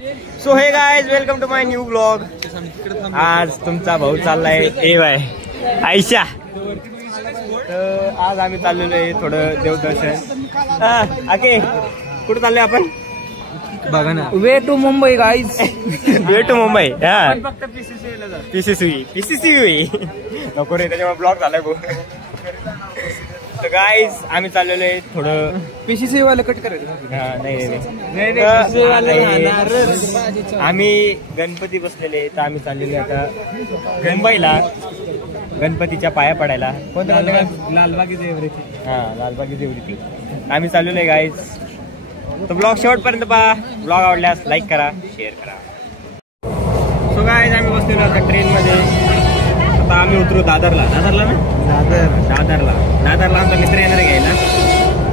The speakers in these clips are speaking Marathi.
So hey guys, welcome to my new blog. आज तुमचा भाऊ चाललाय ए बाय आयशा। तर आज आम्ही चाललेलो आहे थोडं देवदर्शन। ओके, कुठे चाललोय आपण? बघा ना, way to Mumbai guys. Way to Mumbai. फक्त पीसीसी नको रे, त्याच्यामुळे ब्लॉग झालाय गो। तर गाईज आम्ही चाललेलो आहे थोडं पीसीसी वाले कट करायचं। आम्ही गणपती बसलेले, तर आम्ही चाललेलो आता मुंबईला गणपतीच्या पाया पडायला। लालबागी देवरीची। हा, लालबागी देवरीची आम्ही चाललेलो आहे गाईज। तो ब्लॉग शेवटपर्यंत पहा। ब्लॉग आवडल्यास लाईक करा, शेअर करा। सो गाईज आम्ही बसलेलो आता ट्रेन मध्ये। आता आम्ही उतरू दादरला ना, दादरला आमचा मित्र येणार आहे घ्यायला।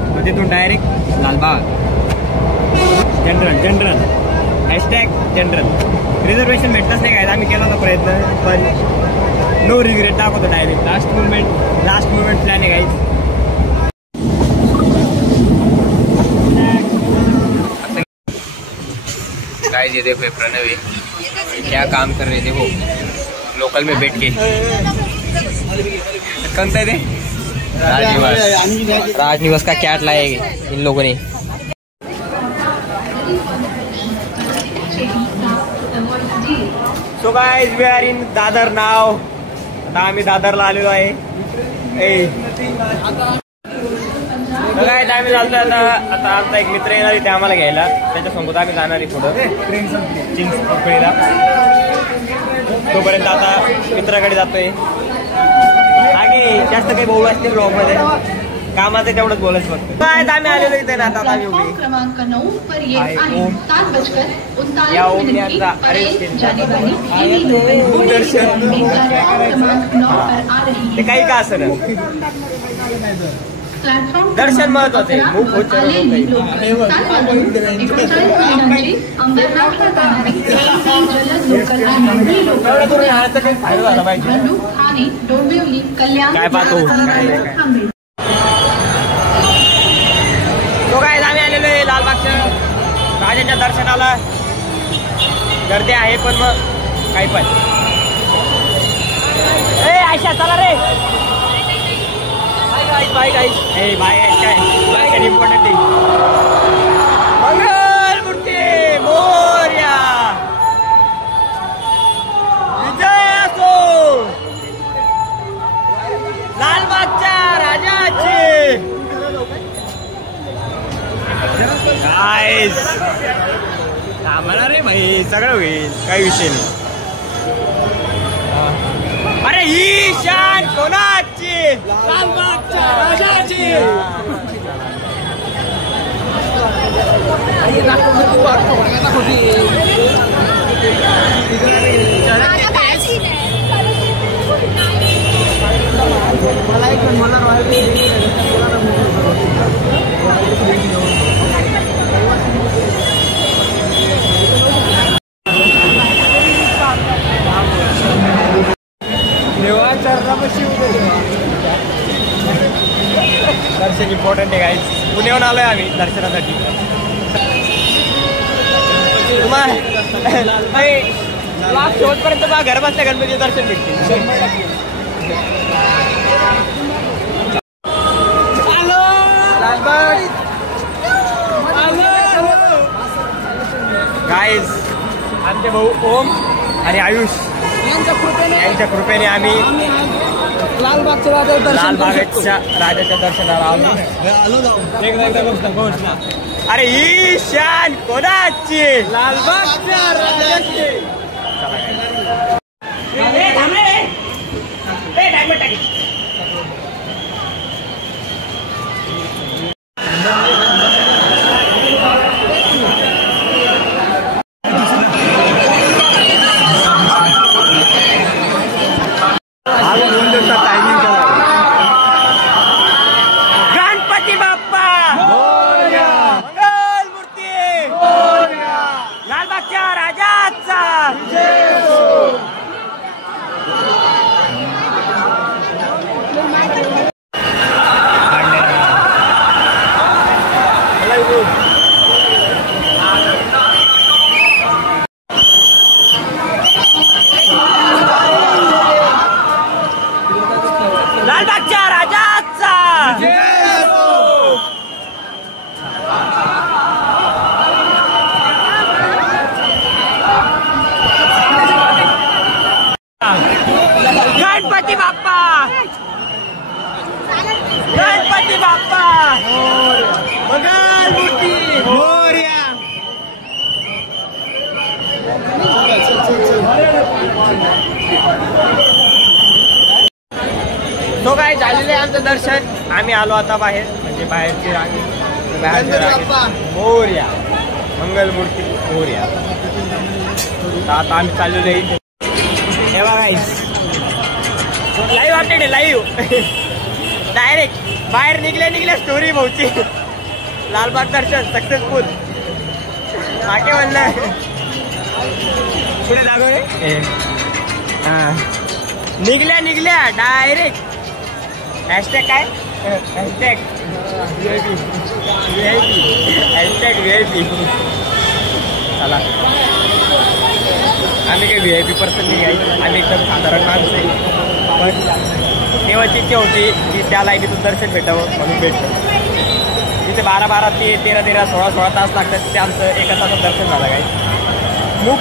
मग तिथून direct Lalbaug. General #general reservation भेटलंच नाही गाईज। आम्ही केला होता प्रयत्न, पण नो रिग्रेट दाखवतो डायरेक्ट। लास्ट मुवमेंट प्लॅन आहे गाईज। गाइस ये देखो, प्रणव क्या काम कर रहे थे वो लोकल में बैठ के। कौन सा है? राजनिवास का कैट लाएगा इन लोगों ने। So guys we are in Dadar now. आता आम्ही दादरला आलेलो आहे। आम्ही चालतोय आता आमचा एक मित्र येणार आहे आम्हाला घ्यायला, त्याच्यासोबत आम्ही जाणार आहे थोडं चिंचपोकळीला। तोपर्यंत आता मित्राकडे जातोय। आगे जास्त काही बोलू असते ब्लॉग मध्ये, कामाचं तेवढंच बोलायचं फक्त। काय आम्ही आलेलो इथे ना, आता आम्ही क्रमांक 9 पर येत आहे 7:39 या ओमनियांचा अरेंज ते काही का असं दर्शन महत्वाचं आहे। काय पाहतो तो काय आम्ही आलेलो आहे लालबागच्या राजाच्या दर्शनाला। गर्दी आहे पण मग काही पण। ए आयशा चला रे, बाय गाइस। हे बाय काय इम्पॉर्टंट आहे। मंगल मूर्ती मोरया, विजय असो लालबागच्या राजाची। गाइस आम्हाला रे भाई सगळं होईल, काही विषय नाही। अरे ही शान कोणाची? लालबागच्या राजाची। दर्शन इम्पॉर्टंट आहे गाईज। पुण्याहून आलोय आम्ही दर्शनासाठी। शेवटपर्यंत बघा, घर बसल्या गणपतीचे दर्शन भेटते। गाईज आमचे भाऊ ओम आणि आयुष यांच्या कृपेने आम्ही लालबागच्या राजाच्या दर्शनाला आलो। अरे ही शान कोणाची? लालबागच्या राजाची। गणपती बाप्पा मंगल मूर्ती लालबागच्या राजाचा। झालेलं आहे आमचं दर्शन. आम्ही आलो आता बाहेर, म्हणजे बाहेरची रांग, बाहेरची रांग मोरया, मंगलमूर्ती मोरया. आता आम्ही चाललेलो आहे. हे बघा लाईव्ह अपडेट आहे, लाईव्ह डायरेक्ट बाहेर निघल्या स्टोरी भाऊची. लालबाग दर्शन सक्सेसफुल. आके म्हणलं पुढे दाखव रे. हा निघल्या डायरेक्ट. हॅशटॅग काय? Hashtag VIP. चला आम्ही काही VIP पर्सन नाही आहे, आम्ही एकदम साधारण माणूस आहे. पण तेव्हाची इच्छा होती की त्या लाईनीतून दर्शन भेटावं म्हणून भेटतं. तिथे 12 ते 13 16 तास लागतात. ते आमचं एका तासात दर्शन झालं काय. मूक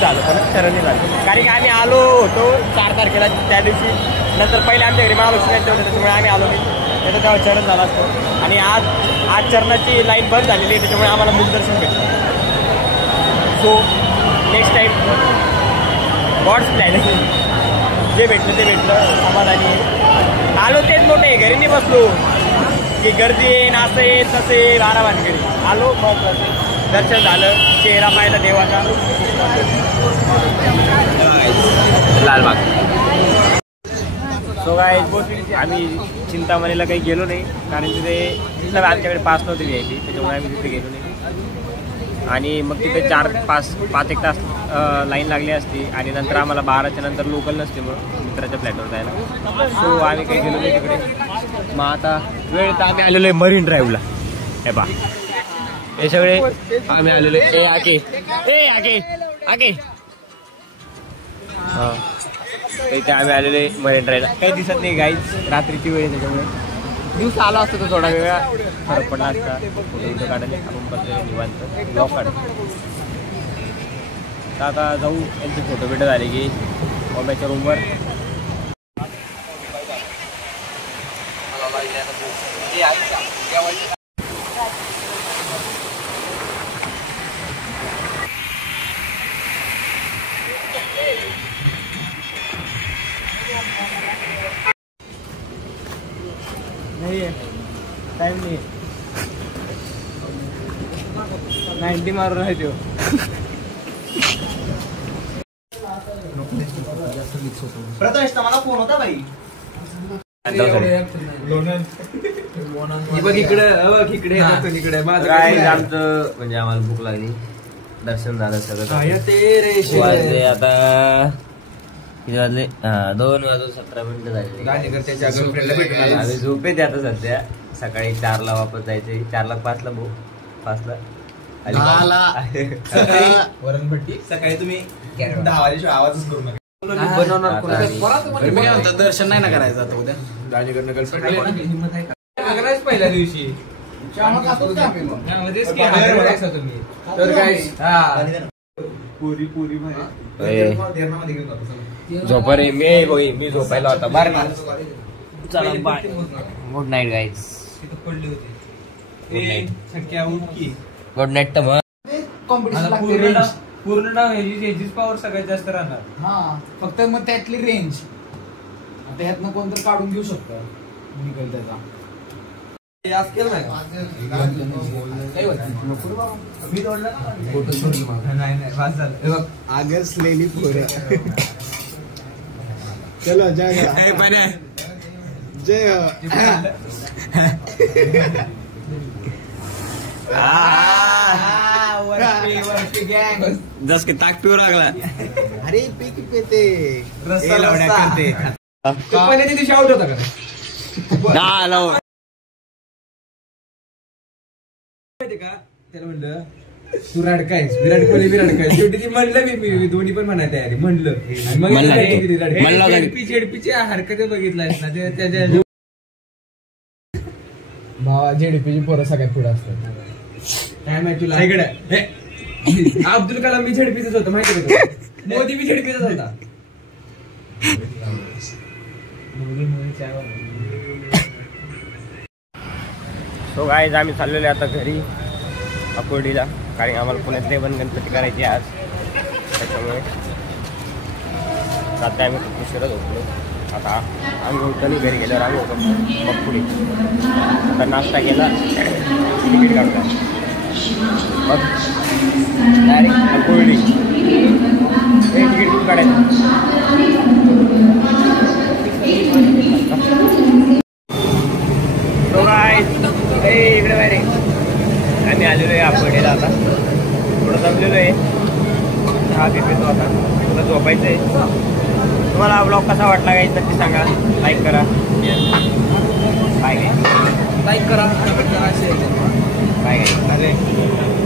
झालं पण शरणी झालं. कारण की आम्ही आलो होतो 4 तारखेला त्या दिवशी. नंतर पहिले आमच्या घरी महालक्ष्मी होते, त्याच्यामुळे आम्ही आलो नाही. त्याचं तेव्हा चरण झाला असतो. आणि आज चरणाची लाईन बंद झालेली आहे, त्याच्यामुळे आम्हाला मूक दर्शन भेटलं. So next time God's plan. जे भेटलं ते भेटलं, समाधानी आहे. आलो तेच मोठे, घरी नाही बसलो की गर्दी येईन असं येईल तसं येईल 12 भानगडी. आलो महत्वाचं दर्शन झालं, चेहरा पाहिला देवाचा. लालबाग. सो गाईज आम्ही चिंतामणीला काही गेलो नाही, कारण तिथं आमच्याकडे पास नव्हते VIP, त्याच्यामुळे आम्ही तिथे गेलो नाही. आणि मग तिथे 4-5 तास लाईन लागली असती. आणि नंतर आम्हाला 12च्या नंतर लोकल नसते मग मित्राच्या फ्लॅटवर जायला. सो आम्ही काही गेलो नाही तिकडे. मग आता वेळ तर आम्ही आलेलो आहे मरीन ड्राईव्हला. हे बा हे सगळे आम्ही आलेलो आहे. आके हां इथे आम्ही आलेलो आहे मरीन ड्राईव्हला. काही दिसत नाही गाईज, रात्रीची वेळ आहे त्याच्यामुळे. दिवस आला असता तर थोडा वेळा फरक पडला असता. फोटो काढायला आपण बसलेले निवांत ब्लॉग काढतो. तर आता जाऊ यांचे फोटो बिटो झाले की मम्मीच्या रूमवर. नहीं है टाइम नहीं है. 90 मारून आहे तो. प्रथमेश मला फोन होता भाई. इकडे आमचं म्हणजे आम्हाला भूक लागली. दर्शन झालं सगळं. आता किती वाजले? 2:17 झाले. आम्ही झोपेत आता सध्या. सकाळी 4ला वापस जायचे. 4ला 5ला भाऊ 5ला वरणभट्टी. सकाळी तुम्ही 10 वाजेशिवाय आवाजच करू नका. दर्शन नाही ना करायचं आता उद्या. पहिल्या दिवशी झोपा रे. मी झोपायला होता बार ना. चला bye. Good night guys. Good night. तर मग पूर्ण नाव ह्याचीच पॉवर सगळ्यात जास्त राहणार. हा फक्त मग त्यातली रेंज आता ह्यातनं कोणतं काढून घेऊ शकतो. निकल त्याचा आगस्ट लेली पोरं. चलो जय जय. जस की ताक पिऊ लागला. अरे पीक पेते करते. पहिल्या दिवशी आउट होता का? त्याला म्हणलं तू रडकायस. विराट कोहली रडकायस. शेवटी ती म्हणलं मी दोन्ही पण म्हणा तयारी म्हणलं. जेडपीची हरकत बघितलायस ना त्याच्या भावा. जेडपीची पोरं सगळ्यात पुढे असतात. काय माहिती तुला? अब्दुल कलाम बी झेडपीच होतं माहिती का? मोदी बी झेडपीच होता. सो गाईज आम्ही चाललेलो आता घरी अकोर्डीला. कारण आम्हाला पुण्यातले पण गणपती करायचे आज, त्याच्यामुळे सध्या आम्ही खूप उशिरा झोपलो. आता आम्ही चालू घरी गेल्यावर आम्ही होतो मग पुढे आता नाश्ता केला तिकीट काढता मग डायरेक्ट कोळी तिकीट कुठं काढायचं इकडे बाहेर आम्ही आलेलो आहे आंबोडेला आता थोडं जमलेलो आहे चहा पितो आता थोडं झोपायचं आहे. तुम्हाला हा ब्लॉग कसा वाटला काही नक्की सांगा. लाईक करा बाय काय लाईक करा कमेंट करा शेअर करा बाय काय